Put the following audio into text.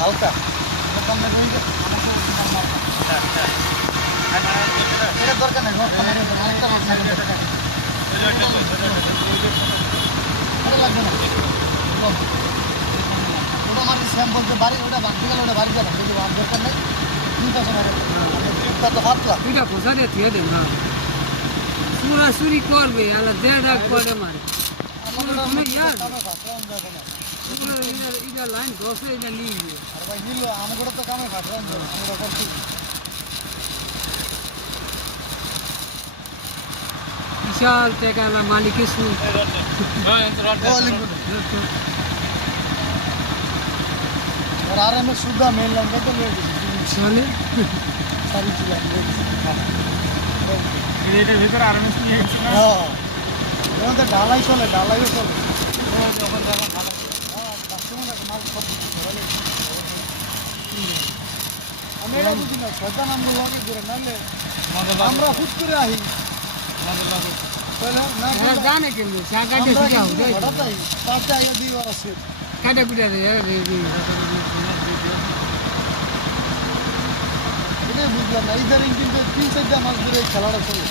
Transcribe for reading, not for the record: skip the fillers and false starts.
হালকা সামনে রইবে এটা দরকার নেই লাগবে না ওটা আমার স্যাম্পলতে বাড়ি ওটা বাড়তে গেলে ওটা বাড়ি যাবে যদি আমার দরকার নেই ঠিক আছে ম্যাডাম তো পাতলা এটা পোষা দিয়ে থিয়ে দেন না চুরি করবে আলা দেড় ডাক করে মারে লাইন দশে এটা নিয়ে গিয়ে আর ভাই নিল আমাদের তো কামে খাটে আমরা করছি বিশাল টাকা মালিকের সুর और आराम में सुधा मेल लंगा तो ले চলে सारी चीज़ এটার ভিতরে আরএমএস নিয়ে গেছে না हाँ यहाँ तो डालाई चले আমি এটা বুঝি না ছয়টা নাম্বার লাগে করে নাহলে আমরা হুট করে আহি তাহলে না হ্যাঁ জানে কিন্তু চাকাটা আমরা শিখা কিন্তু হবে হঠাৎ আহি পাঁচটা আইয়া দিয়ে আছে কাটা পিটা রে এটাই বুঝলাম না ইদারিং কিন্তু 3-4টা মাস ধরে এই খেলাটা চলে